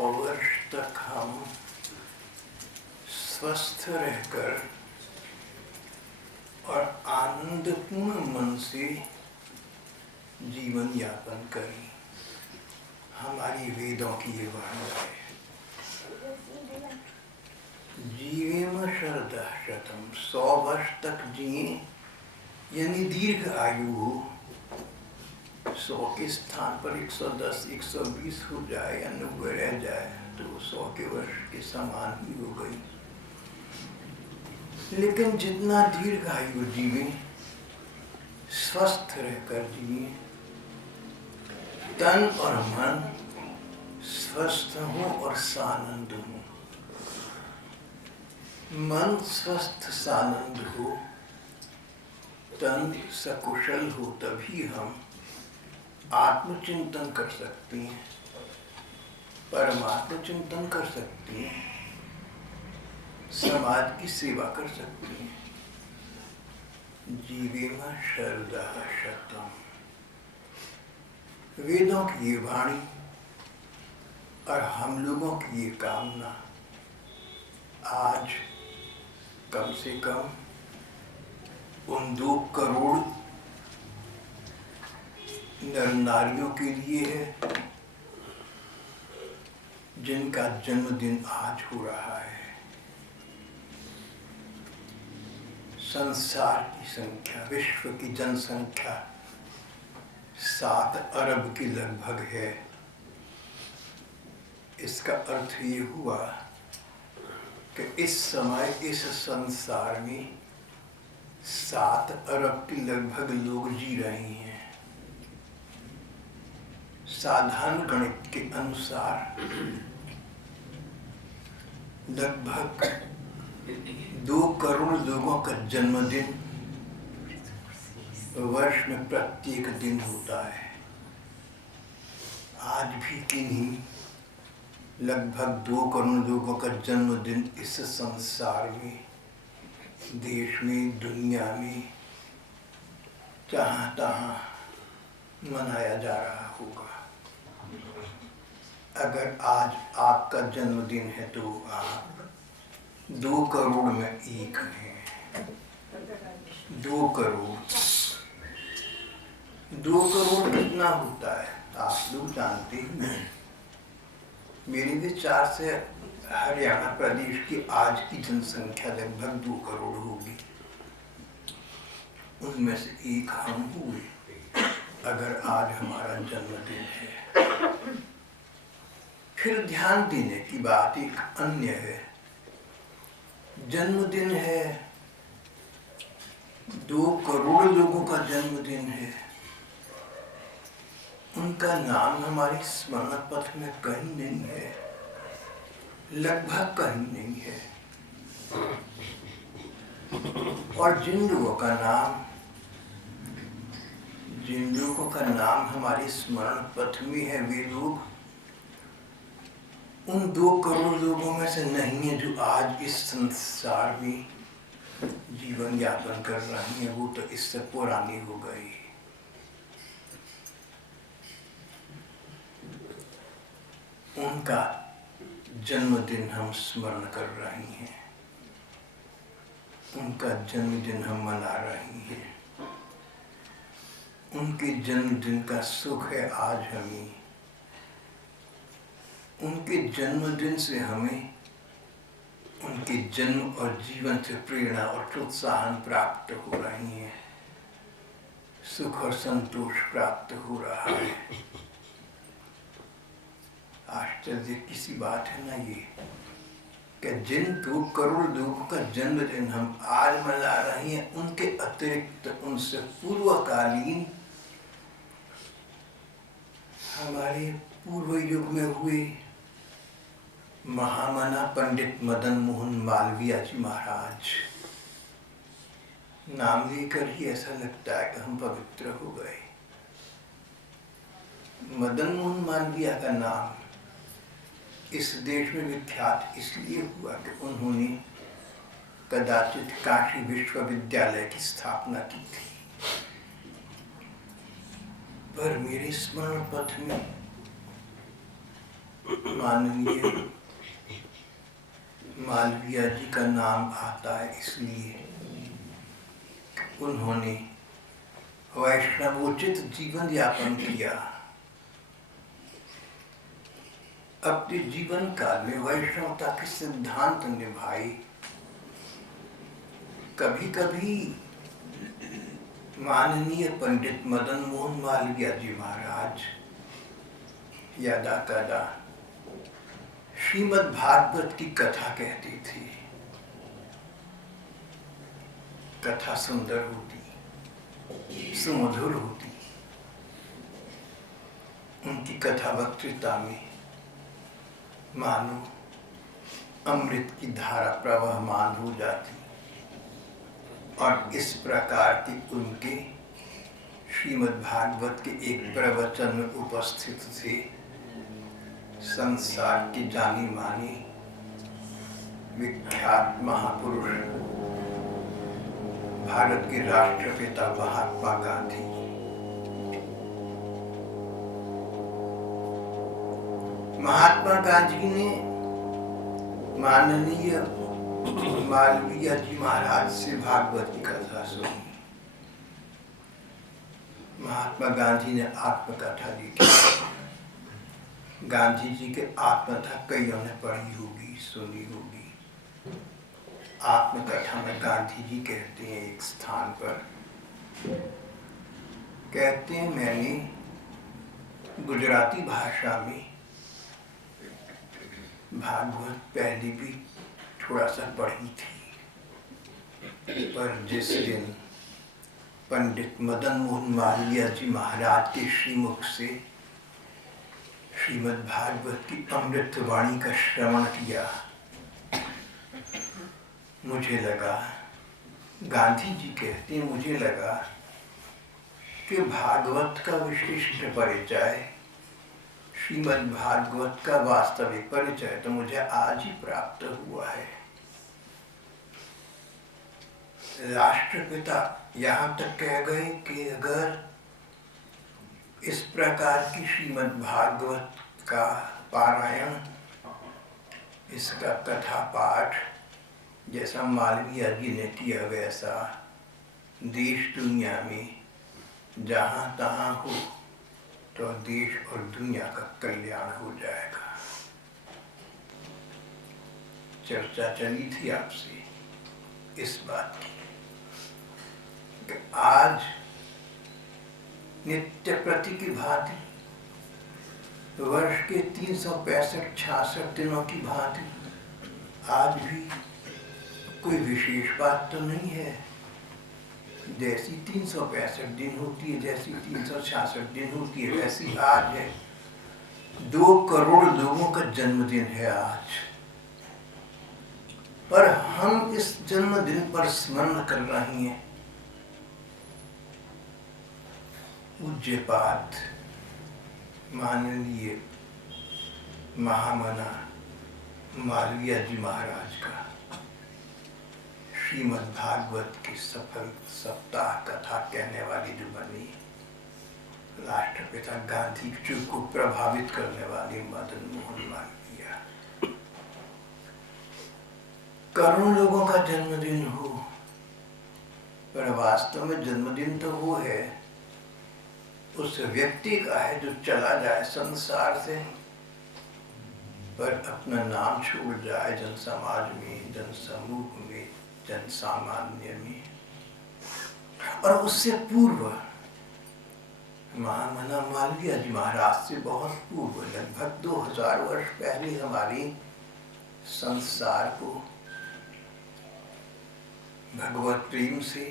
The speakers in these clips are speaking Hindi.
वर्ष तक हम स्वस्थ रहकर और आनंदपूर्ण मन से जीवन यापन करें, हमारी वेदों की ये वाणी है। जीवेम शरदा शतम, 100 वर्ष तक जिए यानी दीर्घ आयु हो। 100 के स्थान पर 110, 120 हो जाए या 90 रह जाए तो 100 के वर्ष के समान ही हो गई। लेकिन जितना दीर्घ आयु जीवे, स्वस्थ रहकर जिए, तन और मन स्वस्थ हो और सानंद हो। मन स्वस्थ सानंद हो, तन सकुशल हो, तभी हम आत्मचिंतन कर सकते हैं, परमात्म चिंतन कर सकते हैं, समाज की सेवा कर सकते हैं। जीवेम शरदा शतम, वेदों की ये वाणी और हम लोगों की ये कामना आज कम से कम उन 2 करोड़ नर नारियों के लिए है जिनका जन्मदिन आज हो रहा है। संसार की संख्या, विश्व की जनसंख्या 7 अरब के लगभग है। इसका अर्थ ये हुआ कि इस समय इस संसार में 7 अरब के लगभग लोग जी रहे हैं। साधारण गणित के अनुसार लगभग 2 करोड़ लोगों का जन्मदिन वर्ष में प्रत्येक दिन होता है। आज भी किन्हीं लगभग 2 करोड़ लोगों का जन्मदिन इस संसार में, देश में, दुनिया में, जहाँ तहाँ मनाया जा रहा होगा। अगर आज आपका जन्मदिन है तो आप 2 करोड़ में एक हैं। 2 करोड़ 2 करोड़ कितना होता है आप लोग जानते हैं। मेरे विचार से हरियाणा प्रदेश की आज की जनसंख्या लगभग 2 करोड़ होगी। उनमें से एक हम हुए अगर आज हमारा जन्मदिन है। फिर ध्यान देने की बात एक अन्य है। जन्मदिन है, 2 करोड़ लोगों का जन्मदिन है, उनका नाम हमारे स्मरण पथ में कहीं नहीं है, लगभग कहीं नहीं है। और जिन लोगों का नाम हमारे स्मरण पथ में है, वे लोग उन 2 करोड़ लोगों में से नहीं है जो आज इस संसार में जीवन यापन कर रहे हैं। वो तो इससे पुरानी हो गई। उनका जन्मदिन हम स्मरण कर रहे हैं, उनका जन्मदिन हम मना रहे हैं। उनके जन्मदिन का सुख है आज हमें। उनके जन्मदिन से हमें उनके जन्म और जीवन से प्रेरणा और प्रोत्साहन प्राप्त हो रही है, सुख और संतोष प्राप्त हो रहा है। आश्चर्य किसी बात है ना ये, कि जिन 2 करोड़ लोगों का जन्मदिन हम आज मना रहे हैं, उनके अतिरिक्त उनसे पूर्वकालीन हमारे पूर्व युग में हुए महामना पंडित मदन मोहन मालवीय जी महाराज, नाम लेकर ही ऐसा लगता है कि हम पवित्र हो गए। मदन मोहन मालवीय का नाम इस देश में विख्यात इसलिए हुआ कि उन्होंने कदाचित काशी विश्वविद्यालय की स्थापना की थी। पर मेरे स्मरण पथ में माननीय मालवीय जी का नाम आता है इसलिए उन्होंने वैष्णवोचित जीवन यापन किया। अपने जीवन काल में वैष्णवता के सिद्धांत निभाए। कभी कभी माननीय पंडित मदन मोहन मालवीय जी महाराज यदा कदा श्रीमद् भागवत की कथा कहती थी। कथा सुंदर होती, सुमधुर होती। उनकी कथा वक्तृता में मानो अमृत की धारा प्रवहमान हो जाती और इस प्रकार की उनके श्रीमद् भागवत के एक प्रवचन में उपस्थित थे संसार की जानी मानी विख्यात महापुरुष भारत के राष्ट्रपिता महात्मा गांधी। महात्मा गांधी ने माननीय मालवीय जी महाराज से भागवत की कथा सुनी। महात्मा गांधी ने आत्मकथा लिखी। गांधी जी के आत्मकथा कईयों ने पढ़ी होगी, सुनी होगी। आत्मकथा में गांधी जी कहते हैं एक स्थान पर, कहते हैं मैंने गुजराती भाषा में भागवत पहले भी थोड़ा सा पढ़ी थी, पर जिस दिन पंडित मदन मोहन मालवीय जी महाराज के श्रीमुख से श्रीमद् भागवत की अमृत वाणी का श्रवण किया, मुझे लगा, गांधी जी कहते हैं, मुझे लगा कि भागवत का विशिष्ट परिचय, श्रीमद् भागवत का वास्तविक परिचय तो मुझे आज ही प्राप्त हुआ है। राष्ट्रपिता यहाँ तक कह गए कि अगर इस प्रकार की श्रीमद् भागवत का पारायण, इसका कथा पाठ जैसा मालवीय जी ने किया वैसा देश दुनिया में जहाँ तहाँ हो तो देश और दुनिया का कल्याण हो जाएगा। चर्चा चली थी आपसे इस बात की कि आज नित्य प्रति की भांति वर्ष के 365-66 दिनों की भांति आज भी कोई विशेष बात तो नहीं है। जैसी 365 दिन होती है, जैसी 366 दिन होती है, वैसी आज है। 2 करोड़ लोगों का जन्मदिन है आज, पर हम इस जन्मदिन पर स्मरण कर रहे हैं पूज्यपाद माननीय महामना मालवीय जी महाराज का श्रीमद् भागवत की सफल सप्ताह कथा कहने वाली जो बनी, राष्ट्रपिता गांधी जी को प्रभावित करने वाली मदन मोहन मालवीय। करोड़ों लोगों का जन्मदिन हो, पर वास्तव में जन्मदिन तो वो है उस व्यक्ति का है जो चला जाए संसार से, पर अपना नाम छोड़ जाए जन समाज में, जन समूह में, जन सामान्य में। और उससे पूर्व महामना मालवीय जी महाराज से बहुत पूर्व, लगभग 2000 वर्ष पहले हमारी संसार को भगवत प्रेम से,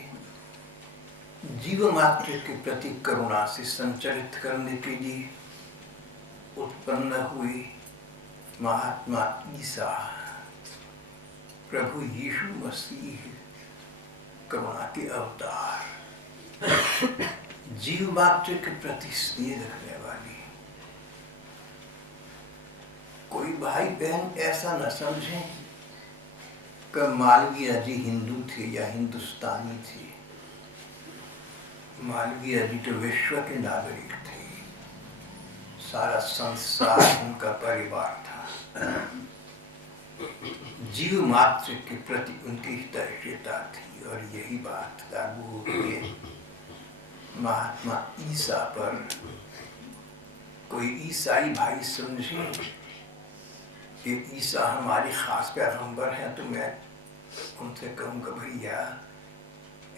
जीव मात्र के प्रति करुणा से संचरित करने के लिए उत्पन्न हुए महात्मा ईसा, प्रभु यीशु मसीह करुणा के अवतार, जीव मात्र के प्रति स्नेह रखने वाली। कोई भाई बहन ऐसा न समझे कि मालवीय जी हिंदू थे या हिंदुस्तानी थे। मालवीय जी तो विश्व के नागरिक थे, सारा संसार उनका परिवार था। जीव मात्र के प्रति उनकी हितैषिता थी और यही बात लागू होती है महात्मा ईसा पर। कोई ईसाई भाई समझे कि ईसा हमारी खास पैगंबर हैं तो मैं उनसे कहूँगा भैया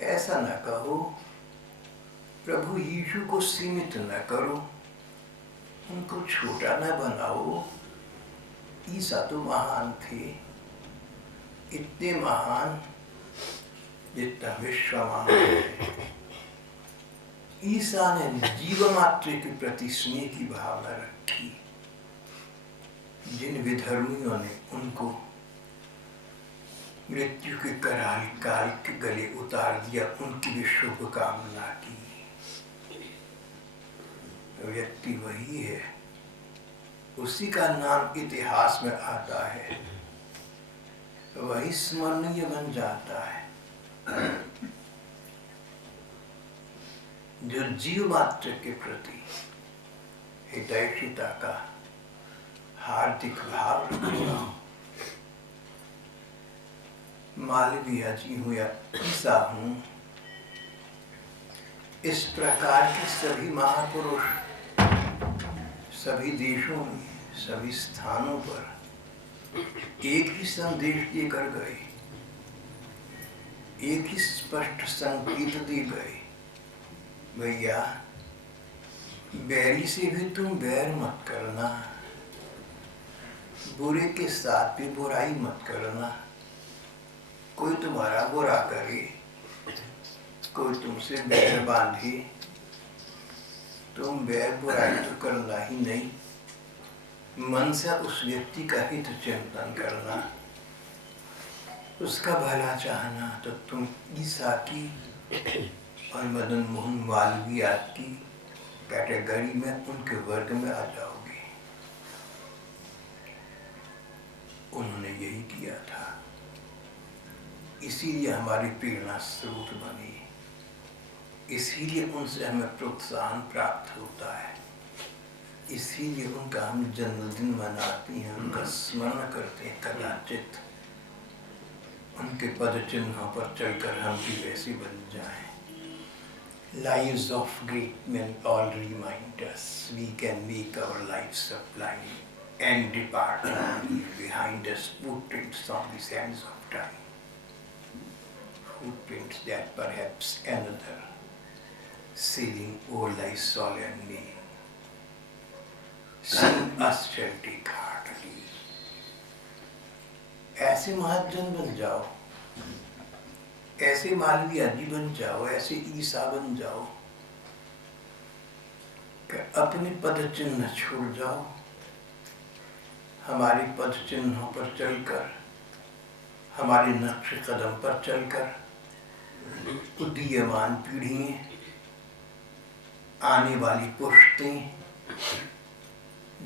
ऐसा न कहो, प्रभु यीशु को सीमित न करो, उनको छोटा न बनाओ। ईसा तो महान थे, इतने महान जितना विश्व महान है। ईसा ने जीव मात्र के प्रति स्नेह की भावना रखी। जिन विधर्मियों ने उनको मृत्यु के कराल काल के गले उतार दिया, उनकी भी शुभकामना की। व्यक्ति वही है, उसी का नाम इतिहास में आता है, वही स्मरणीय बन जाता है। जो जीव मात्र के प्रति हितैषिता का हार्दिक भाव रखता हूँ, मालवीय जी हूँ या ईसा हूँ, इस प्रकार के सभी महापुरुष सभी देशों में सभी स्थानों पर एक ही संदेश देकर गए, एक ही स्पष्ट संकेत दे गए, भैया बैरी से भी तुम बैर मत करना, बुरे के साथ भी बुराई मत करना। कोई तुम्हारा बुरा करे, कोई तुमसे बैर बांधे, तुम बैर बुराई तो करना ही नहीं, मन से उस व्यक्ति का हित चिंतन करना, उसका भला चाहना। तो तुम ईसा की और मदन मोहन मालवीय की कैटेगरी में, उनके वर्ग में आ जाओगे। उन्होंने यही किया था, इसीलिए हमारी प्रेरणा स्रोत बनी, इसीलिए उनसे हमें प्रोत्साहन प्राप्त होता है, इसीलिए उनका हम जन्मदिन मनाते हैं, उनका स्मरण करते हैं। कदाचित उनके पद चिन्हों पर चलकर हम भी वैसे बन जाएं। Lives of great men all remind us we can make our lives sublime and depart and leave behind us footprints on the sands of time. Footprints that perhaps another sailing o'er thy solemn name soon us shall take heartily. ऐसे महाजन बन जाओ, ऐसे मालवीय जी बन जाओ, ऐसे ईसा बन जाओ कि अपने पद चिन्ह छोड़ जाओ, हमारे पद चिन्हों पर चलकर, हमारे नक्श कदम पर चलकर उदीयमान पीढ़ियां, आने वाली पुश्तें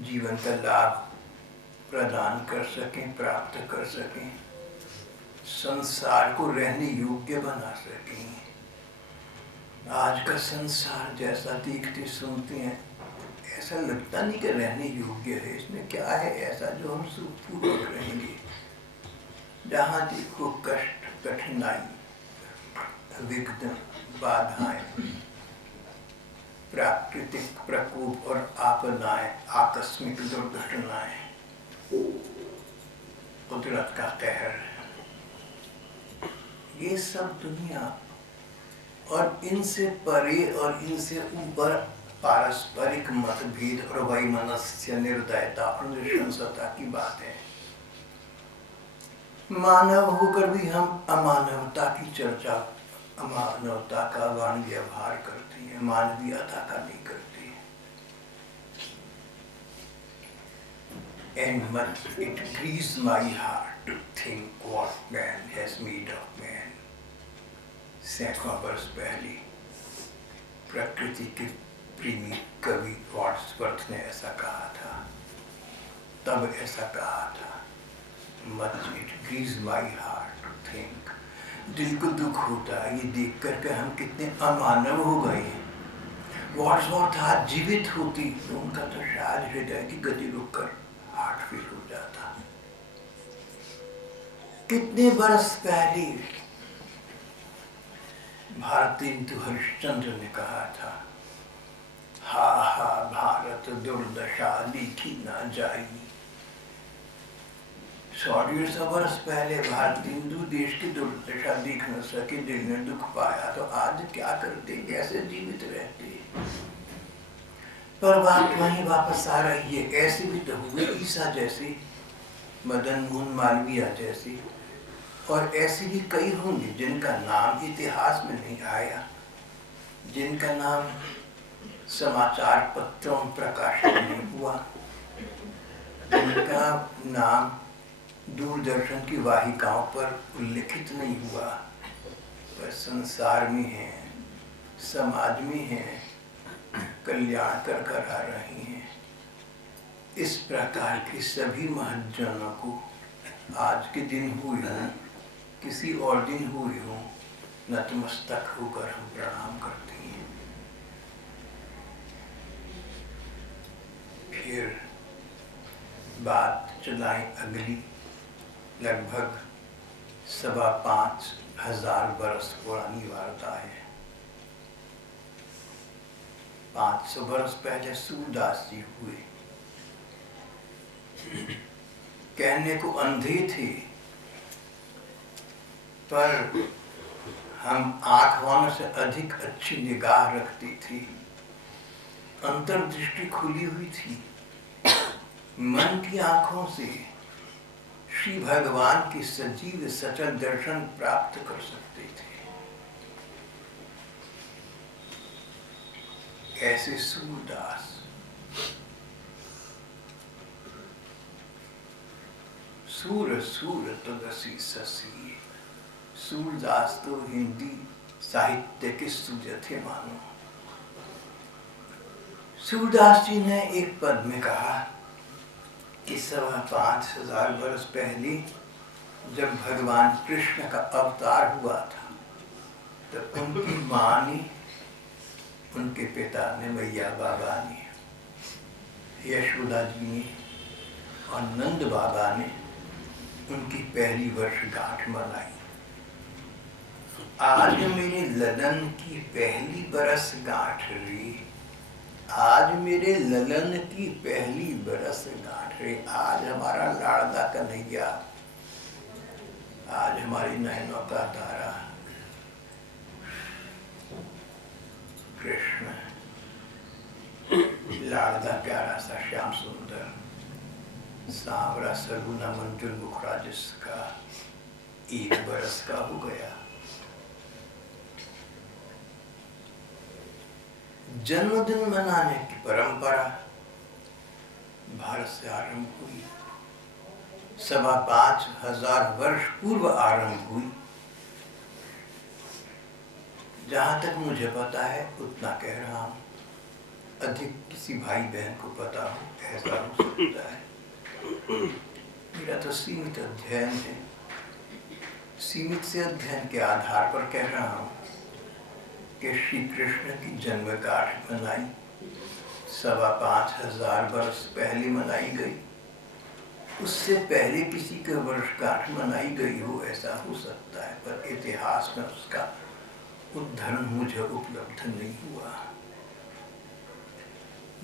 जीवन का लाभ प्रदान कर सकें, प्राप्त कर सकें, संसार को रहने योग्य बना सकें। आज का संसार जैसा देखते सुनते हैं, ऐसा लगता नहीं कि रहने योग्य है। इसमें क्या है ऐसा जो हम सुखपूर्वक रहेंगे? जहाँ देखो कष्ट, कठिनाई, विघ्न, बाधाएं, प्राकृतिक प्रकोप और आपदाएं, आकस्मिक दुर्घटनाएं, कुदरत का कहर, ये सब दुनिया और इनसे परे और इनसे ऊपर पारस्परिक मतभेद और वैमनस्य, निर्दयता और नृशंसता की बात है। मानव होकर भी हम अमानवता की चर्चा, अमानवता का वाण व्यवहार करते हैं, मानवीयता का नहीं करते। And much it grieves my heart to think what man has made of man. सैकड़ों वर्ष पहले प्रकृति के प्रेमी कवि वर्ड्सवर्थ ने ऐसा कहा था, तब ऐसा कहा था, much it grieves my heart to think. दिल को दुख होता है ये देख कर के हम कितने अमानव हो गए हैं। वर्ड्सवर्थ आज जीवित होती तो उनका तो शायद हृदय की गति रुक कर हार्ट फेल हो जाता। कितने बरस पहले भारतेंदु हरिश्चंद्र ने कहा था, हा हा भारत दुर्दशा लिखी ना जाई। 100-150 वर्ष पहले भारतेंदु देश की दुर्दशा देख न सके, दिल ने दुख पाया, तो आज क्या करते, कैसे जीवित रहते। पर बात वहीं वापस आ रही है। ऐसे भी तो हुए ईसा जैसे, मदन मोहन मालवीय जैसे, और ऐसे भी कई होंगे जिनका नाम इतिहास में नहीं आया, जिनका नाम समाचार पत्रों में प्रकाशित नहीं हुआ, जिनका नाम दूरदर्शन की वाहिकाओं पर उल्लिखित नहीं हुआ, पर संसार में है, समाज में है, कल्याण कर आ रही हैं। इस प्रकार के सभी महज्जनों को आज के दिन हुए हों, किसी और दिन हुए हों, नतमस्तक होकर हम प्रणाम करते हैं। फिर बात चलाएं अगली, लगभग 5,500 बरस पुरानी वार्ता है। 500 बरस पहले सूरदास जी हुए। कहने को अंधे थे, पर हम आँख वालों से अधिक अच्छी निगाह रखती थी, अंतर्दृष्टि खुली हुई थी। मन की आंखों से श्री भगवान के सजीव सचल दर्शन प्राप्त कर सकते थे। ऐसे सूरदास सूर सूर तुलसी ससी, सूरदास तो हिंदी साहित्य के सूर्य थे मानो। सूरदास जी ने एक पद में कहा कि 5,500 वर्ष पहले जब भगवान कृष्ण का अवतार हुआ था, तो उनकी माँ ने, उनके पिता ने, मैया बाबा ने, यशोदा जी ने और नंद बाबा ने उनकी पहली वर्षगांठ मनाई। आज मेरे ललन की पहली बरसगांठ रे, आज मेरे ललन की पहली बरसगांठ रे। आज हमारा लाड़ला कन्हैया, आज हमारी नैनों का तारा कृष्ण, लाड़ला प्यारा सा श्याम सुंदर सांवरा सगुना मंजुल मुखड़ा जिसका 1 बरस का हो गया। जन्मदिन मनाने की परंपरा भारत से आरंभ हुई, 5,500 वर्ष पूर्व आरंभ हुई। जहां तक मुझे पता है उतना कह रहा हूं, अधिक किसी भाई बहन को पता हो ऐसा हो सकता है। मेरा तो सीमित अध्ययन है, सीमित से अध्ययन के आधार पर कह रहा हूं कि श्री कृष्ण की जन्मगांठ मनाई 5,500 वर्ष पहले मनाई गई। उससे पहले किसी के वर्षगांठ मनाई गई हो ऐसा हो सकता है, पर इतिहास में उसका उद्धरण मुझे उपलब्ध नहीं हुआ।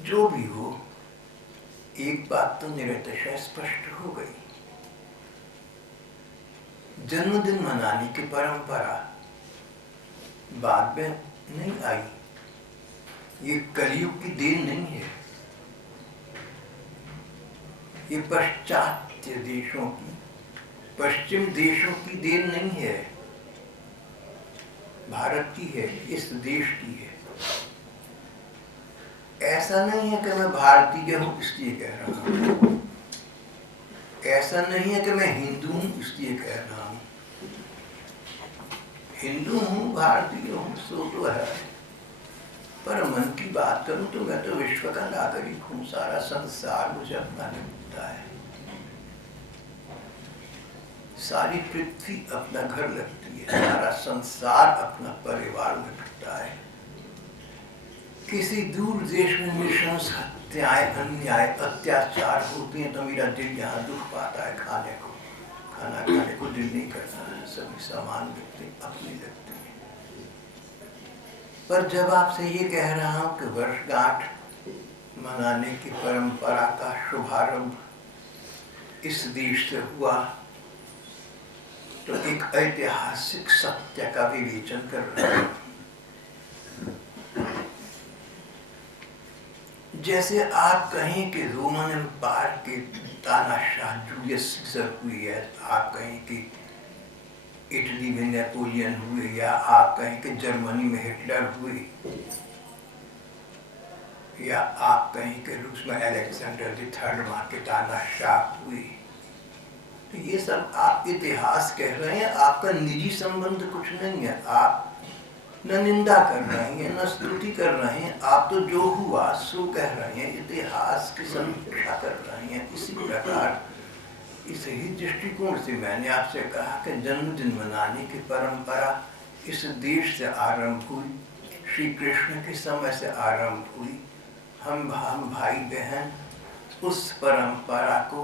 जो भी हो, एक बात तो निरतिशय स्पष्ट हो गई, जन्मदिन मनाने की परंपरा बाद में नहीं आई। ये कलयुग की देन नहीं है, ये पाश्चात्य देशों की, पश्चिम देशों की देन नहीं है, भारत की है, इस देश की है। ऐसा नहीं है कि मैं भारतीय हूं इसलिए कह रहा हूं, ऐसा नहीं है कि मैं हिंदू हूं इसलिए कह रहा हूं। हिंदू हूं, भारतीय हूं, सो तो है, पर मन की बात करूं तो मैं तो विश्व का नागरिक हूं। सारा संसार मुझे अपना लगता है, सारी पृथ्वी अपना घर लगती है, सारा संसार अपना परिवार लगता है। किसी दूर देश में नृशंस हत्याएं, अन्याय, अत्याचार होते हैं तो मेरा दिल यहाँ दुख पाता है, खाना खाने को दिल नहीं करता, सभी सामान लगते अपने लगते हैं। पर जब आपसे ये कह रहा हूं कि वर्षगांठ मनाने की परंपरा का शुभारंभ इस देश से हुआ, तो एक ऐतिहासिक सत्य का विवेचन कर रहे हैं। जैसे आप कहें कि रोमन एम्पायर के तानाशाह जूलियस सीजर हुई है, आप कहें कि इटली में नेपोलियन हुए, या आप कहें कि जर्मनी में हिटलर हुए, या आप कहें कि रूस में अलेक्जेंडर द थर्ड वहां के तानाशाह हुए, तो ये सब आप इतिहास कह रहे हैं। आपका निजी संबंध कुछ नहीं है। आप न निंदा कर रहे हैं न स्तुति कर रहे हैं, आप तो जो हुआ सो कह रहे हैं, इतिहास की समीक्षा कर रहे हैं। इसी प्रकार इस ही दृष्टिकोण से मैंने आपसे कहा कि जन्मदिन मनाने की परंपरा इस देश से आरंभ हुई, श्री कृष्ण के समय से आरंभ हुई। हम भाई बहन उस परंपरा को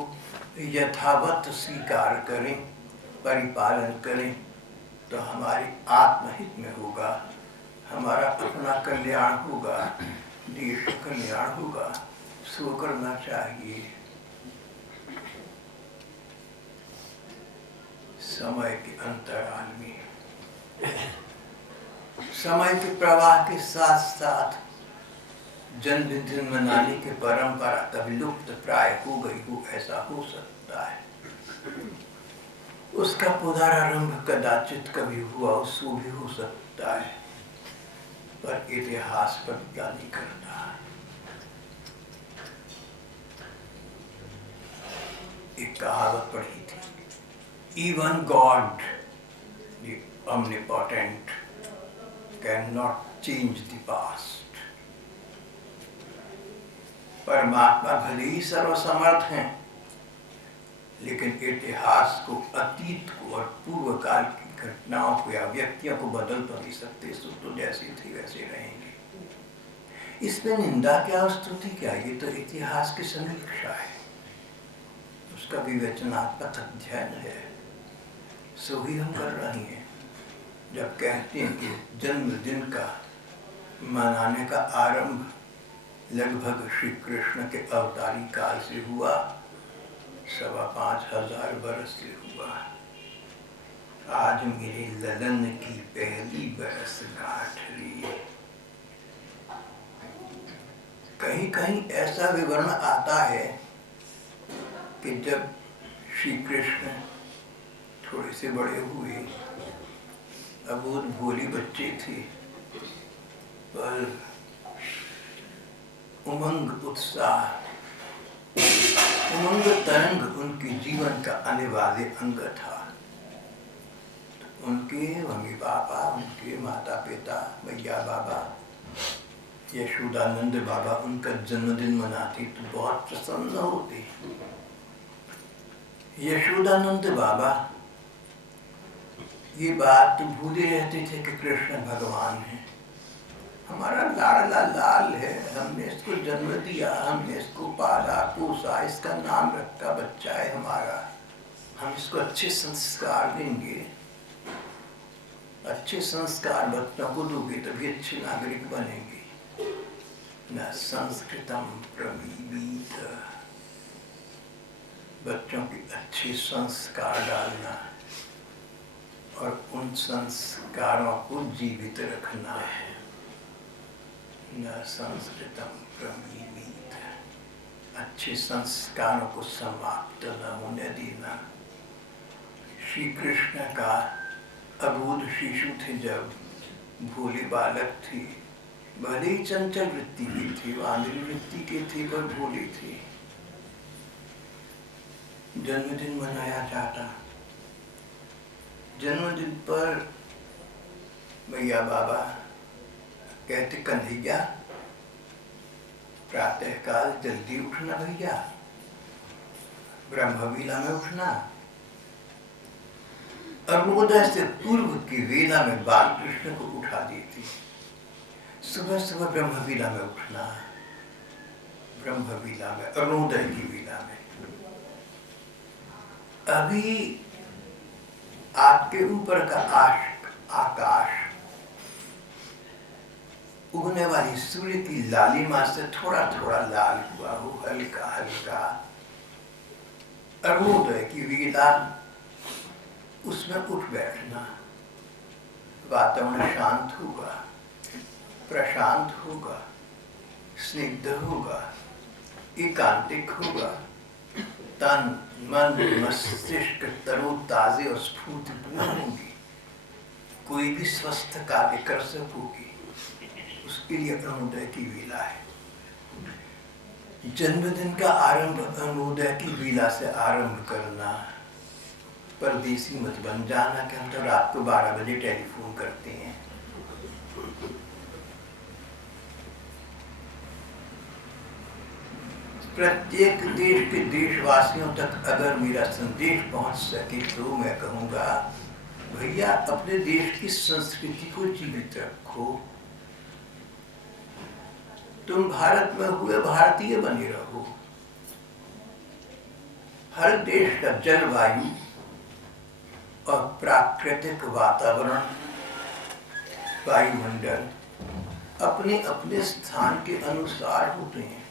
यथावत स्वीकार करें, परिपालन करें, तो हमारे आत्महित में होगा, हमारा अपना कल्याण होगा, देश कल्याण होगा। सो करना चाहिए। समय के अंतराल में, समय के प्रवाह के साथ साथ जन्मदिन मनाने की परंपरा कभी लुप्त प्राय हो गई हो, ऐसा हो सकता है। उसका पुनरारंभ कदाचित कभी हुआ, उसको भी हो सकता है, पर इतिहास पर क्या नहीं करता। एक कहावत पढ़ी थी, Even God, the omnipotent, cannot change the past. परमात्मा भले ही सर्वसमर्थ हैं, लेकिन इतिहास को, अतीत को और पूर्व काल की घटनाओं को या व्यक्तियों को बदल तो नहीं सकते। सो तो जैसे थे वैसे रहेंगे। इसमें निंदा क्या, स्तुति क्या, ये तो इतिहास की समीक्षा है, उसका विवेचनात्मक अध्ययन है। सो ही हम कर रहे हैं जब कहते हैं कि जन्मदिन का मनाने का आरंभ लगभग श्री कृष्ण के अवतारी काल से हुआ, 5,500 वर्ष से हुआ। आज मेरे ललन की पहली बरसगांठ रे। कहीं कहीं ऐसा विवरण आता है कि जब श्री कृष्ण थोड़े से बड़े हुए, अबोध भोली बच्चे थे, पर उमंग उत्साह, उमंग तरंग उनके जीवन का अनिवार्य अंग था। तो उनके मम्मी पापा, उनके माता पिता, भैया बाबा, यशोदानंद बाबा उनका जन्मदिन मनाते तो बहुत प्रसन्न होते। यशोदानंद बाबा ये बात भूले रहते थे कि कृष्ण भगवान है, हमारा लाडला लाल है, हमने इसको जन्म दिया, हमने इसको पाला पोसा, इसका नाम रखा, बच्चा है हमारा, हम इसको अच्छे संस्कार देंगे। अच्छे संस्कार बच्चों को दोगे तभी अच्छे नागरिक बनेंगे। न संस्कृतम प्रमीवीत, बच्चों के अच्छे संस्कार डालना और उन संस्कारों को जीवित रखना है। न संस्कृतम प्रमीवीत, अच्छे संस्कारों को समाप्त न होने देना। श्री कृष्ण का अबोध शिशु थे, जब भोले बालक थे, भले ही चंचल वृत्ति के थे, वांदरी वृत्ति के थे, पर भोले थे। जन्मदिन मनाया जाता, जन्मदिन पर भैया बाबा कहते, कन्हैया प्रातः काल जल्दी उठना, भैया ब्रह्मवेला में उठना। अरुणोदय से पूर्व की वेला में बाल कृष्ण को उठा देती, सुबह सुबह ब्रह्मवेला में उठना, ब्रह्मवेला में, अरुणोदय की वेला में। अभी आपके ऊपर का आकाश उगने वाली सूर्य की लालिमा से थोड़ा थोड़ा लाल हुआ हो, हल्का हल्का। अरुणोदय की वेला, उसमें उठ बैठना। वातावरण शांत होगा, प्रशांत होगा, स्निग्ध होगा, एकांतिक होगा। तन मन मस्तिष्क तरोताजे और स्फूर्तिपूर्ण होंगी। कोई भी स्वस्थ कार्य कर सकोगी, उसके लिए अरुणोदय की वेला है। जन्मदिन का आरंभ अरुणोदय की वेला से आरंभ करना। परदेसी मत बन जाना कि हम तो रात को 12 बजे टेलीफोन करते हैं। प्रत्येक देश के देशवासियों तक अगर मेरा संदेश पहुंच सके तो मैं कहूँगा, भैया अपने देश की संस्कृति को जीवित रखो। तुम भारत में हुए भारतीय बने रहो। हर देश का जलवायु और प्राकृतिक वातावरण, वायुमंडल अपने अपने स्थान के अनुसार होते हैं।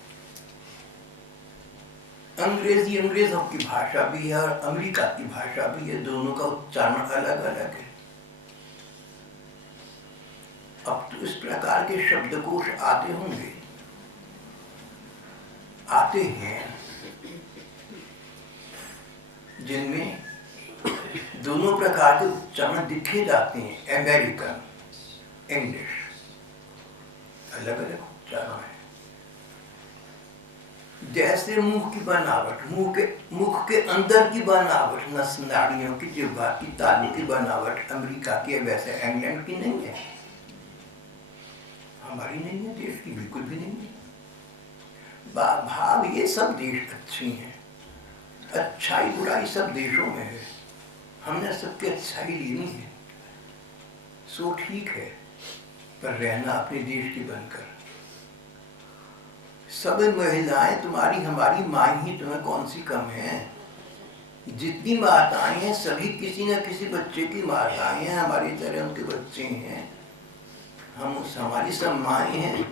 अंग्रेजी अंग्रेजों की भाषा भी है और अमेरिका की भाषा भी है, दोनों का उच्चारण अलग अलग है। अब तो इस प्रकार के शब्दकोश आते होंगे, आते हैं, जिनमें दोनों प्रकार के उच्चारण दिखे जाते हैं। अमेरिकन, इंग्लिश, अलग अलग उच्चारण है। जैसे मुंह की बनावट, मुख के अंदर की बनावट, नस नाड़ियों की, जिह्वा की, तालू की बनावट अमेरिका की है, वैसे इंग्लैंड की नहीं है, हमारी नहीं है, देश की बिल्कुल भी नहीं है। भाव ये सब देश अच्छी हैं, अच्छाई बुराई सब देशों में है, हमने सबकी अच्छाई लेनी है, सो ठीक है, पर रहना अपने देश की बनकर। सब महिलाएं तुम्हारी हमारी माँ ही, तुम्हें कौन सी कम है? जितनी माताएं हैं सभी किसी न किसी बच्चे की माताएं हैं, हमारी तरह उनके बच्चे हैं। हमारी सब माएँ हैं,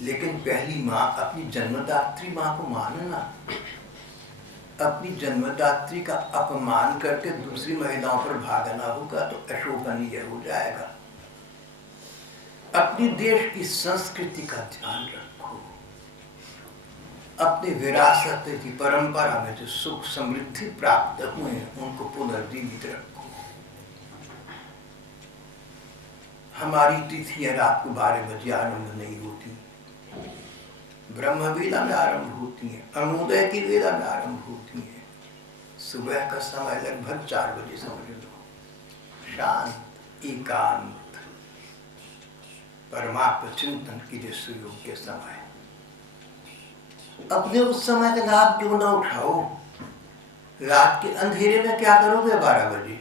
लेकिन पहली माँ अपनी जन्मदात्री माँ को मानना। अपनी जन्मदात्री का अपमान करके दूसरी महिलाओं पर भागना होगा तो अशोभनीय हो जाएगा। अपनी देश की संस्कृति का ध्यान रखो। अपनी विरासत की परंपरा में जो सुख समृद्धि प्राप्त हुए हैं उनको पुनर्जीवित रखो। हमारी तिथियां रात को 12 बजे आरंभ नहीं होती, ब्रह्म वेला में आरंभ होती हैं, अरुणोदय की वेला में आरंभ होती हैं। सुबह का समय लगभग 4 बजे समझ लो, शांत एकांत परमात्म चिंतन के लिए सुयोग्य समय। अपने उस समय का लाभ क्यों ना उठाओ? रात के अंधेरे में क्या करोगे 12 बजे?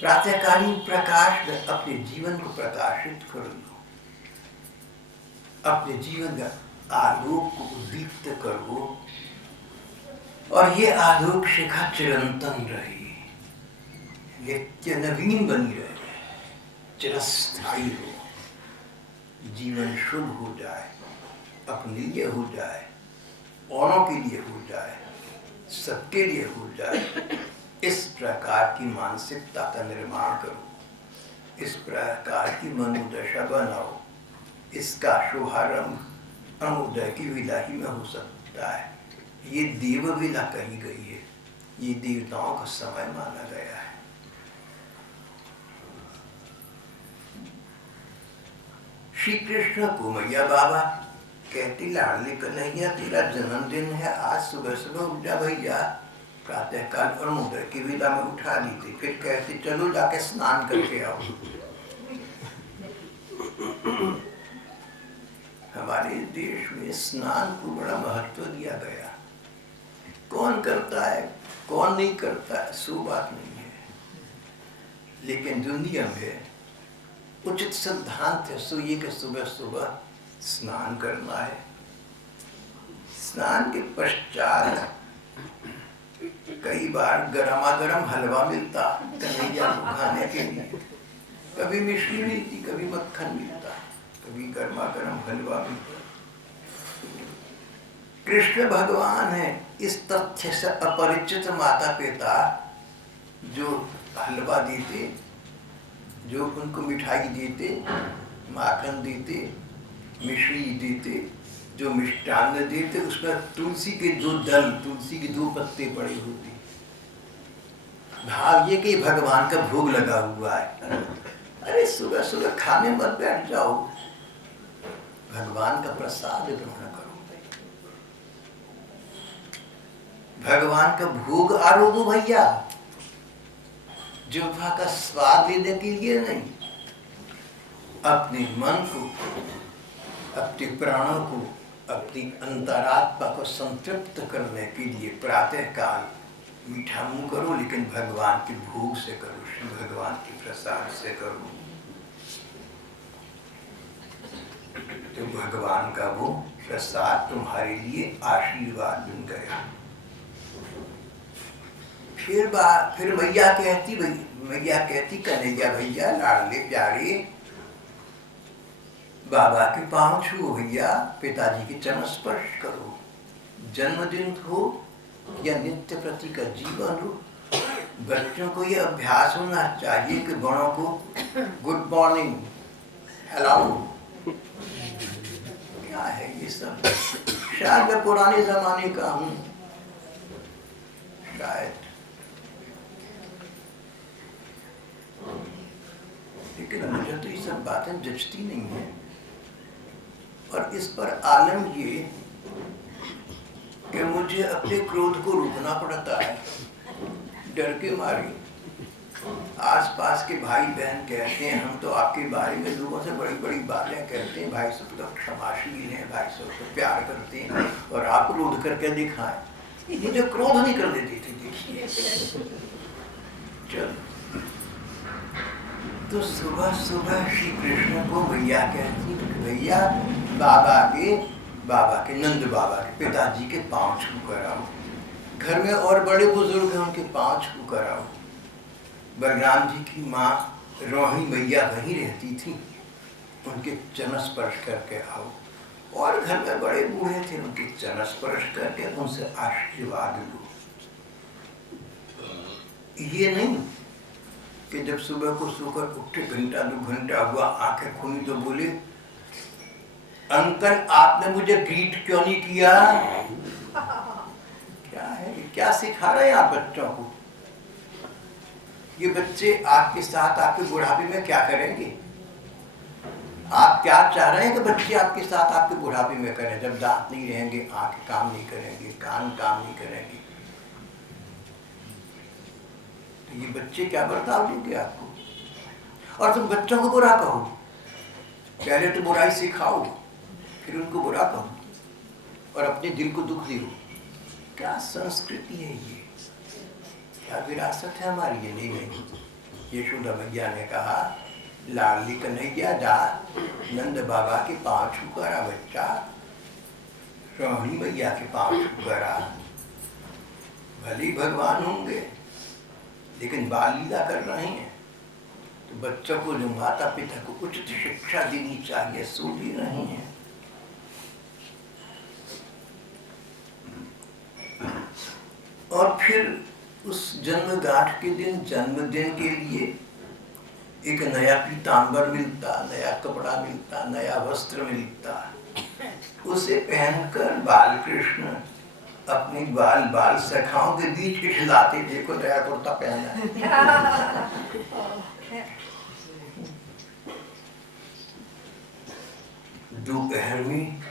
प्रातःकालीन प्रकाश में अपने जीवन को प्रकाशित कर लो, अपने जीवन का आलोक को उद्दीप्त करो, और ये आलोक शिखा चिरंतन रहे, नित्य नवीन बनी रहे, चिरस्थायी हो, जीवन शुभ हो जाए, अपने लिए हो जाए, औरों के लिए हो जाए, सबके लिए हो जाए। इस प्रकार की मानसिकता का निर्माण करो, इस प्रकार की मनोदशा बनाओ। इसका शुभारंभ अरुणोदय की वेला ही में हो सकता है। ये देव वेला कही गई है, ये देवताओं का समय माना गया है। श्री कृष्ण को मैया बाबा कहती, लाडली कन्हैया तेरा जन्मदिन है, आज सुबह सुबह उठ जा भैया। प्रातःकाल अरुणोदय की वेला में उठा दी थी, फिर कहती चलो जाके स्नान करके आओ। हमारे देश में स्नान को बड़ा महत्व दिया गया। कौन करता है कौन नहीं करता है सो बात नहीं है, लेकिन दुनिया में उचित सिद्धांत है सो ये कि सुबह सुबह स्नान करना है। स्नान के पश्चात कई बार गरमा गरम हलवा मिलता कन्हैया को खाने के लिए, कभी मिश्री मिलती, कभी मक्खन मिलता, कभी गर्मा गर्म हलवा मिलता। कृष्ण भगवान है, इस तथ्य से अपरिचित माता पिता जो हलवा देते, जो उनको मिठाई देते, माखन देते, मिश्री देते, जो मिष्टान्न देते, उसमें तुलसी के दो दल, तुलसी के दो पत्ते पड़े होते। भाव ये कि भगवान का भोग लगा हुआ है। अरे सुबह सुबह खाने मत बैठ जाओ, भगवान का प्रसाद ग्रहण करो, भगवान का भोग आरोगो भैया, जिह्वा का स्वाद लेने के लिए नहीं, अपने मन को, अपने प्राणों को, अपनी अंतरात्मा को संतृप्त करने के लिए प्रातः काल मीठा मुंह करो, लेकिन भगवान के भोग से करो, श्री भगवान के प्रसाद से करो। तो भगवान का वो प्रसाद तुम्हारे लिए आशीर्वाद बन गया। फिर मैया कहती कन्हैया भैया, लाडले प्यारे, बाबा के पांव छुओ भैया, पिताजी के चरण स्पर्श करो। जन्मदिन हो या नित्य प्रति का जीवन हो, बच्चों को ये अभ्यास होना चाहिए कि बड़ों को गुड मॉर्निंग, हेलो, क्या है ये सब। शायद मैं पुराने जमाने का हूँ, शायद, लेकिन मुझे तो ये सब बातें जचती नहीं है। और इस पर आलम ये कि मुझे अपने क्रोध को रोकना पड़ता है, डर के मारे। आसपास के भाई बहन कहते हैं, हम तो आपके बारे में लोगों से बड़ी बड़ी बातें कहते हैं, भाई सब तो क्षमाशील हैं, भाई सब तो प्यार करते हैं, और आप क्रोध करके दिखाएं। मुझे क्रोध नहीं कर देती थी, देखिए। चल, तो सुबह सुबह श्री कृष्ण को भैया कहती, भैया बाबा के नंद बाबा के पिताजी के पांव छू कर आओ। घर में और बड़े बुजुर्ग हैं, उनके पांव छू कर आओ। बलराम जी की माँ रोहिणी मैया वहीं रहती थी, उनके चरण स्पर्श करके आओ। और घर में बड़े बूढ़े थे, उनके चरण स्पर्श करके उनसे आशीर्वाद लो। ये नहीं कि जब सुबह को सोकर उठे, घंटा 2 घंटा हुआ, आंखें खुली तो बोले, अंकल आपने मुझे ग्रीट क्यों नहीं किया। क्या है, क्या सिखा रहे हैं आप बच्चों को। ये बच्चे आपके साथ आपके बुढ़ापे में क्या करेंगे। आप क्या चाह रहे हैं कि बच्चे आपके साथ आपके बुढ़ापे में करें, जब दांत नहीं रहेंगे, आंखें काम नहीं करेंगे, कान काम नहीं करेंगे। तो ये बच्चे क्या बर्ताव देंगे आपको। और तुम बच्चों को बुरा कहो, पहले तो बुराई सिखाओ, फिर उनको बुरा कहो और अपने दिल को दुख दो। क्या संस्कृति है ये, क्या विरासत है हमारी ये। नहीं, यशोदा मैया ने कहा, लाडली कन्हैया जा, नंद बाबा के पांव छूकर आ बच्चा, रोहिणी मैया के पांव छूकर आ। भले भगवान होंगे, लेकिन बाल लीला कर रहे हैं, तो बच्चों को जो माता पिता को उचित शिक्षा देनी चाहिए, सो भी नहीं है। और फिर उस जन्मगांठ के दिन, जन्मदिन के लिए एक नया पीतांबर मिलता, नया कपड़ा मिलता, नया वस्त्र मिलता। उसे पहनकर बाल कृष्ण अपनी बाल सखाओं के बीच खिलाते, देखो नया कुर्ता पहना है। दोपहर में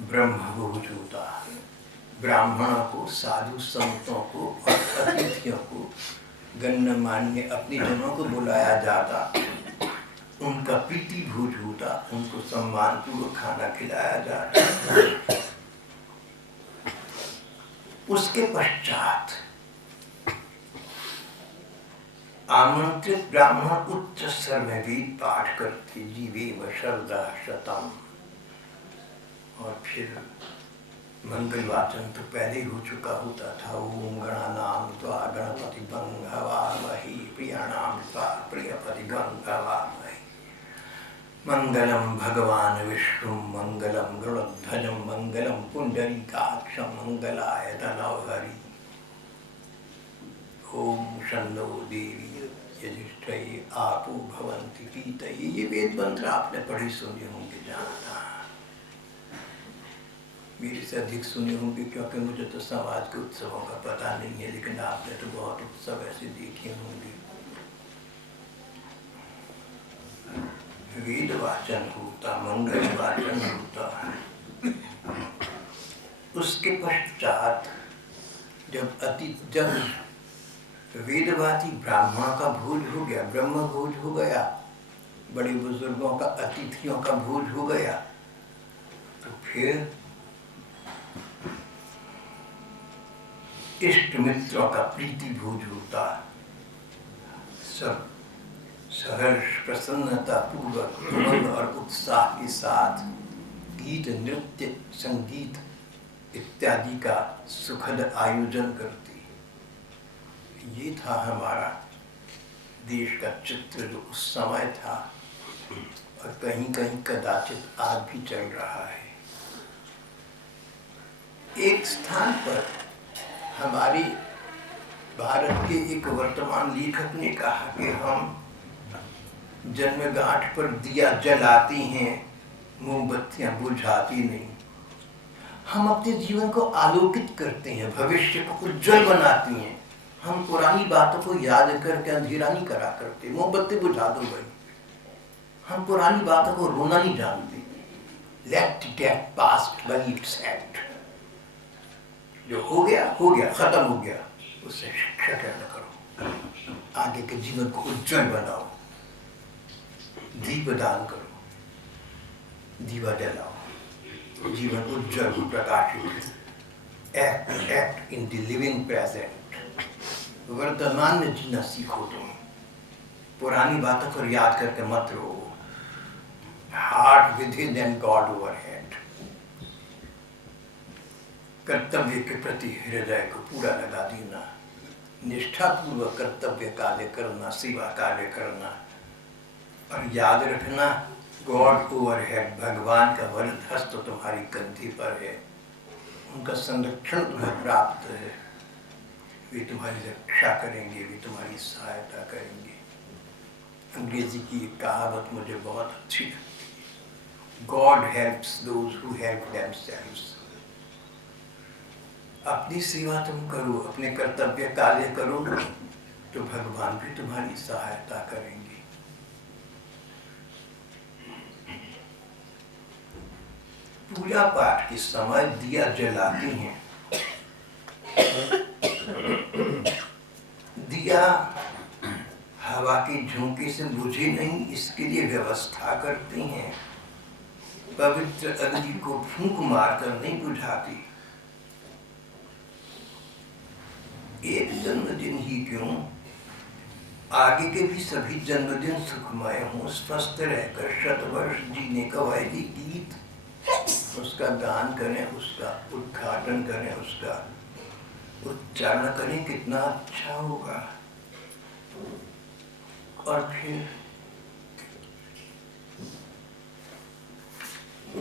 ब्रह्म भोज होता, ब्राह्मणों को, साधु संतों को और अतिथियों को, गण्यमान्य अपने जनों को बुलाया जाता, उनका प्रीति भोज होता, उनको सम्मान पूर्वक खाना खिलाया जाता। उसके पश्चात आमंत्रित ब्राह्मण उच्च स्वर में वेद पाठ करते, जीवे व श्रद्धा शतम। और फिर मंगल वाचन तो पहले हो चुका होता था। ओम गणानाम त्वा गणपति हवामहि प्रियाणाम त्वा प्रियपति हवामहि। मंगलम भगवान विष्णु मंगलम गरुड़ध्वजम मंगलम पुंडरीकाक्षम मंगलाय तनोहरि। ओम शन्नो देवी यजुष्टये आपो भवन्ति पीतये। ये वेद मंत्र आपने पढ़े सुने होंगे, जाना था। मेरे से अधिक सुने होंगे, क्योंकि मुझे तो समाज के उत्सवों का पता नहीं है, लेकिन आपने तो बहुत उत्सव ऐसे देखे होंगे। वेद वाचन होता, मंगल वाचन होता। उसके पश्चात जब वेदवादी ब्राह्मण का भोज हो गया, ब्रह्म भोज हो गया, बड़े बुजुर्गों का अतिथियों का भोज हो गया, तो फिर इष्ट मित्रों का प्रीति भोज होता। सब सहर्ष प्रसन्नता पूर्वक उमंग और उत्साह के साथ गीत नृत्य संगीत इत्यादि का सुखद आयोजन करती। ये था हमारा देश का चित्र जो उस समय था, और कहीं कहीं कदाचित आज भी चल रहा है। एक स्थान पर हमारी भारत के एक वर्तमान लेखक ने कहा कि हम जन्मगांठ पर दिया जलाती हैं, मोमबत्तियां बुझाती नहीं। हम अपने जीवन को आलोकित करते हैं, भविष्य को उज्जवल बनाती हैं। हम पुरानी बातों को याद करके अंधेरा नहीं करा करते, मोमबत्ती बुझा दो भाई। हम पुरानी बातों को रोना नहीं जानते। Let it get passed by it's act. जो हो गया, खत्म हो गया, उससे शिक्षा ग्रहण करो, आगे के जीवन को उज्जवल बनाओ। दीप दान करो, दीवा जलाओ, जीवन उज्जवल प्रकाशित। Act in the living present. वर्तमान में जीना सीखो तुम, पुरानी बातों को याद करके मत रहो। Heart with in and God overhead. कर्तव्य के प्रति हृदय को पूरा लगा देना, निष्ठापूर्वक कर्तव्य कार्य करना, सेवा कार्य करना, और याद रखना गॉड ओवरहेड, भगवान का वरद हस्त तुम्हारी कंधे पर है, उनका संरक्षण तुम्हें प्राप्त है। वे तुम्हारी रक्षा करेंगे, वे तुम्हारी सहायता करेंगे। अंग्रेजी की एक कहावत मुझे बहुत अच्छी लगती है, God helps those who help themselves. अपनी सेवा तुम करो, अपने कर्तव्य कार्य करो, तो भगवान भी तुम्हारी सहायता करेंगे। पूजा पाठ के समय दिया जलाती हैं। दिया हवा के झोंके से बुझे नहीं, इसके लिए व्यवस्था करती हैं। पवित्र अग्नि को फूंक मारकर नहीं बुझाती। एक जन्मदिन ही क्यों, आगे के भी सभी जन्मदिन सुखमय हों, स्वस्थ रहकर शतवर्ष जीने का वही गीत, उसका गान करें, उसका उद्घाटन करें, उसका उच्चारण करें, कितना अच्छा होगा। और फिर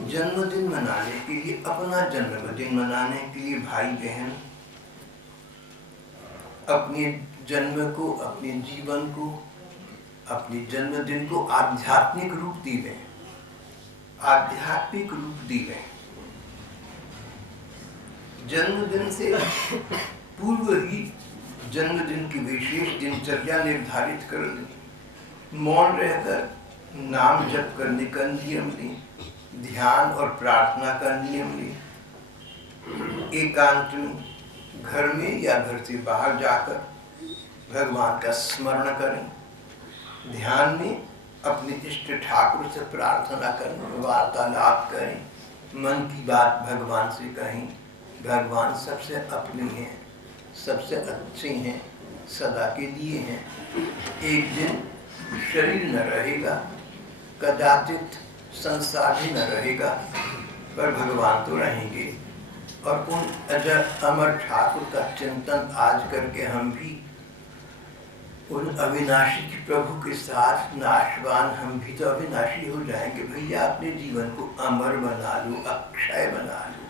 जन्मदिन मनाने के लिए, अपना जन्मदिन मनाने के लिए भाई बहन अपने जन्म को, अपने जीवन को, अपने जन्मदिन को आध्यात्मिक रूप दीवें, आध्यात्मिक रूप दीवें। जन्मदिन से पूर्व ही जन्मदिन की विशेष दिनचर्या निर्धारित कर लें। मौन रहकर नाम जप करने का नियम लें, ध्यान और प्रार्थना का नियम लें। एकांत में, घर में या घर से बाहर जाकर भगवान का स्मरण करें। ध्यान में अपने इष्ट ठाकुर से प्रार्थना करें, वार्तालाप करें, मन की बात भगवान से कहें। भगवान सबसे अपने हैं, सबसे अच्छे हैं, सदा के लिए हैं। एक दिन शरीर न रहेगा, कदाचित संसार भी न रहेगा, पर भगवान तो रहेंगे, और उन अजर अमर ठाकुर का चिंतन आज करके हम भी उन अविनाशी के प्रभु के साथ नाशवान हम भी तो अविनाशी हो जाएंगे। भैया अपने जीवन को अमर बना लो, अक्षय बना लो,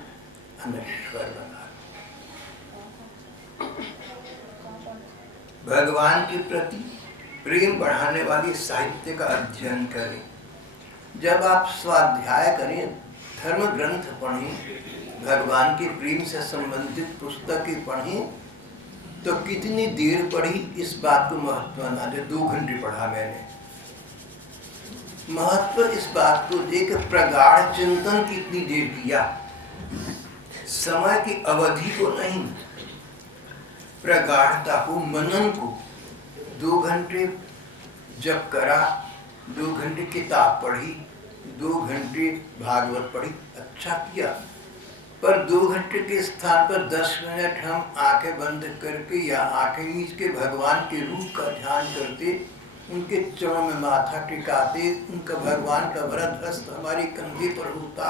अनश्वर बना लो। भगवान के प्रति प्रेम बढ़ाने वाली साहित्य का अध्ययन करें। जब आप स्वाध्याय करें, धर्म ग्रंथ पढ़ें, भगवान के प्रेम से संबंधित पुस्तकें पढ़ें, तो कितनी देर पढ़ी इस बात को महत्व ना दे। 2 घंटे पढ़ा मैंने। महत्व इस बात को देख प्रगाढ़ चिंतन कितनी देर किया, समय की अवधि को नहीं, प्रगाढ़ता को, मनन को। 2 घंटे जब करा, 2 घंटे किताब पढ़ी, 2 घंटे भागवत पढ़ी, अच्छा किया। पर 2 घंटे के स्थान पर 10 मिनट हम आंखें बंद करके या आंखें मीच के भगवान के रूप का ध्यान करते, उनके चरणों में माथा टिकाते, उनका भगवान का वरद हस्त हमारे कंधे पर होता,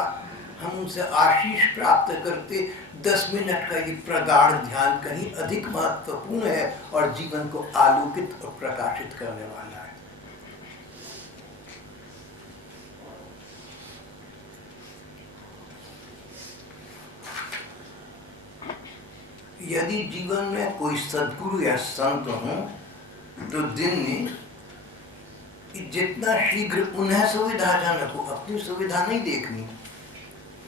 हम उनसे आशीष प्राप्त करते। 10 मिनट का ये प्रगाढ़ ध्यान कहीं अधिक महत्वपूर्ण है और जीवन को आलोकित और प्रकाशित करने वाला है। यदि जीवन में कोई सद्गुरु या संत हो तो दिन में जितना शीघ्र उन्हें सुविधाजनक हो, अपनी सुविधा नहीं देखनी।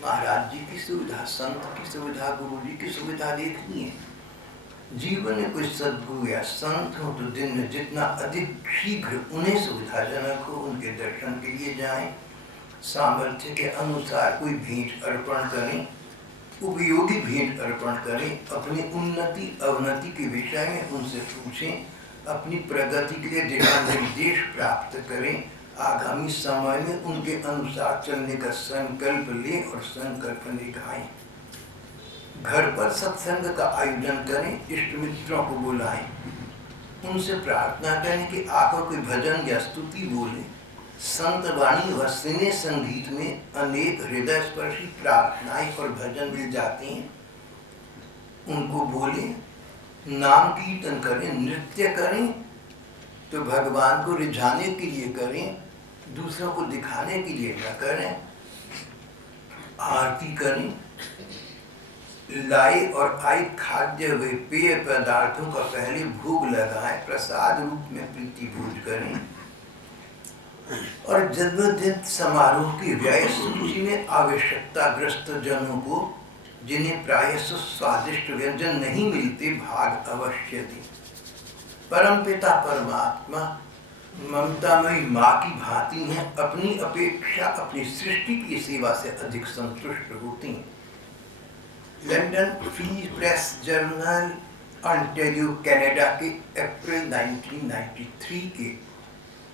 महाराज जी की सुविधा, संत की सुविधा, गुरु जी की सुविधा देखनी है। जीवन में कोई सद्गुरु या संत हो तो दिन में जितना अधिक शीघ्र उन्हें सुविधाजनक हो उनके दर्शन के लिए जाएं। सामर्थ्य के अनुसार कोई भेंट अर्पण करें, उपयोगी भेंट अर्पण करें। अपनी उन्नति अवनति के विषय में उनसे पूछें, अपनी प्रगति के लिए दिशा निर्देश प्राप्त करें। आगामी समय में उनके अनुसार चलने का संकल्प लें और संकल्प निभाएं। घर पर सत्संग का आयोजन करें, इष्ट मित्रों को बुलाएं, उनसे प्रार्थना करें कि आपको कोई भजन या स्तुति बोलें। संत वाणी व सिने संगीत में अनेक हृदय स्पर्शी प्रार्थनाएं और भजन मिल जाते हैं, उनको बोलें। नाम कीर्तन करें, नृत्य करें तो भगवान को रिझाने के लिए करें, दूसरों को दिखाने के लिए न करें। आरती करें, लाए और आए खाद्य व पेय पदार्थों का पहले भोग लगाएं, प्रसाद रूप में प्रीति भोज करें। और जन्मदिन समारोह की व्यय सूची में आवश्यकताग्रस्त जनों को, जिन्हें प्रायः स्वादिष्ट व्यंजन नहीं मिलते, भाग अवश्य दें। परमपिता परमात्मा ममतामयी माँ की भांति हैं, अपनी अपेक्षा अपनी सृष्टि की सेवा से अधिक संतुष्ट होती हैं। London free press journal Ontario Canada के अप्रैल 1993 के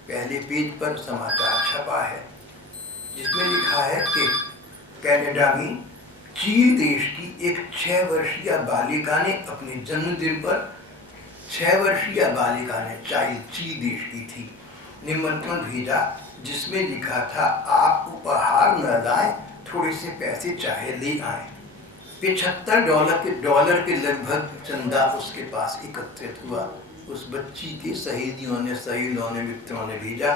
पहले पेज पर समाचार छपा है, जिसमें लिखा है कि कनाडा में चीन देश की एक 6 वर्षीय बालिका ने अपने जन्मदिन पर 6 वर्षीय बालिका ने, चाइल्ड चीन देश की थी, निमंत्रण भेजा जिसमें लिखा था आप उपहार न लाएं, थोड़े से पैसे चाहे ले आएं। $75 के लगभग चंदा उसके पास एकत्रित हुआ। उस बच्ची के सहेलियों ने मित्रों ने भेजा।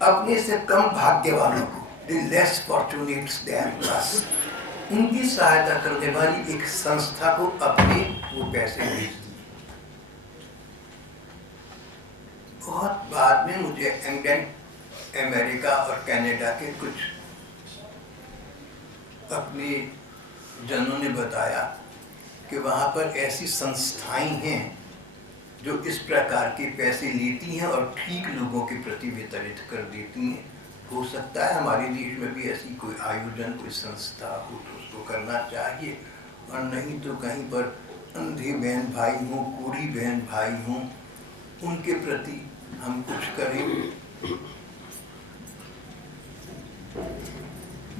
अपने से कम भाग्य वालों को, the less fortunate than us, उनकी सहायता करने वाली एक संस्था को अपने वो पैसे भेज दिए। बहुत बाद में मुझे इंग्लैंड, अमेरिका और कनाडा के कुछ अपने जनों ने बताया कि वहाँ पर ऐसी संस्थाएं हैं जो इस प्रकार के पैसे लेती हैं और ठीक लोगों के प्रति वितरित कर देती हैं। हो सकता है हमारे देश में भी ऐसी कोई आयोजन, कोई संस्था हो तो उसको करना चाहिए, और नहीं तो कहीं पर अंधे बहन भाई हों, कोढ़ी बहन भाई हों, उनके प्रति हम कुछ करें।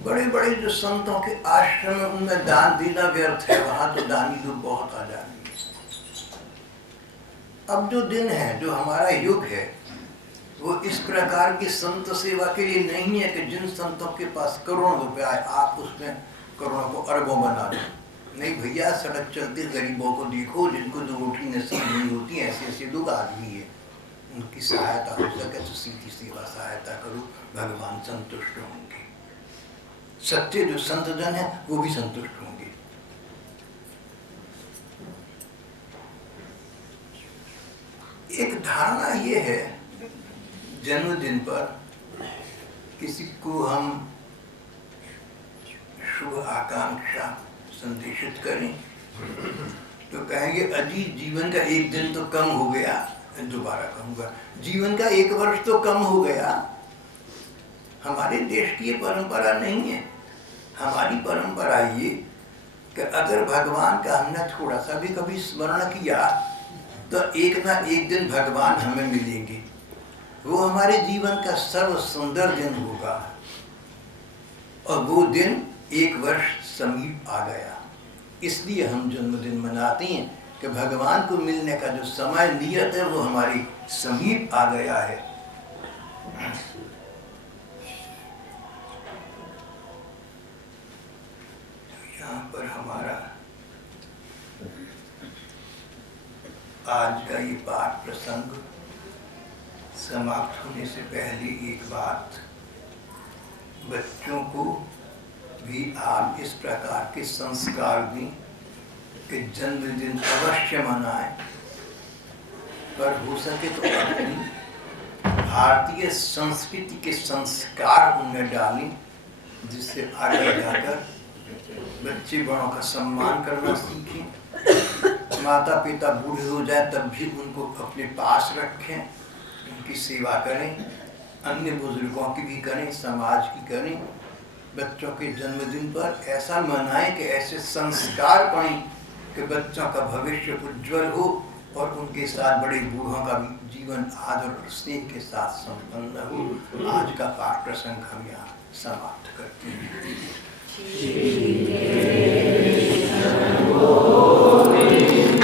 बड़े बड़े जो संतों के आश्रम, उनमें दान देना व्यर्थ है, वहाँ तो दानी लोग बहुत आ जाते हैं। अब जो दिन है, जो हमारा युग है, वो इस प्रकार की संत सेवा के लिए नहीं है कि जिन संतों के पास करोड़ों रुपया है आप उसमें करोड़ों को अरबों बना दें। नहीं भैया, सड़क चलते गरीबों को देखो जिनको दो रोटी नसीब नहीं होती, ऐसे ऐसे लोग आदमी है, उनकी सहायता हो सके तो सीधी सेवा सहायता करो, भगवान संतुष्ट होंगे। सच्चे जो संत जन है वो भी संतुष्ट होंगे। एक धारणा ये है, जन्मदिन पर किसी को हम शुभ आकांक्षा संदेशित करें तो कहेंगे अजी जीवन का एक दिन तो कम हो गया। दोबारा कहूँगा, जीवन का एक वर्ष तो कम हो गया। हमारे देश की ये परंपरा नहीं है। हमारी परंपरा ये कि अगर भगवान का हमने थोड़ा सा भी कभी स्मरण किया तो एक ना एक दिन भगवान हमें मिलेंगे। वो हमारे जीवन का सर्व सुंदर दिन होगा और वो दिन एक वर्ष समीप आ गया। इसलिए हम जन्मदिन मनाते हैं कि भगवान को मिलने का जो समय नियत है वो हमारी समीप आ गया है। तो यहाँ पर हमारा आज का ये पाठ प्रसंग समाप्त होने से पहले एक बात, बच्चों को भी आप इस प्रकार के संस्कार दें कि जन्मदिन अवश्य मनाएं, पर हो सके तो अपनी भारतीय संस्कृति के संस्कार उनमें डालें, जिससे आगे जाकर बच्चे बड़ों का सम्मान करना सीखें। माता पिता बूढ़े हो जाए तब भी उनको अपने पास रखें, उनकी सेवा करें, अन्य बुजुर्गों की भी करें, समाज की करें। बच्चों के जन्मदिन पर ऐसा मनाएं कि ऐसे संस्कार पड़ें कि बच्चों का भविष्य उज्जवल हो और उनके साथ बड़े बूढ़ों का भी जीवन आदर और स्नेह के साथ संपन्न हो। आज का पाठ प्रसंग हम यहाँ समाप्त करते हैं।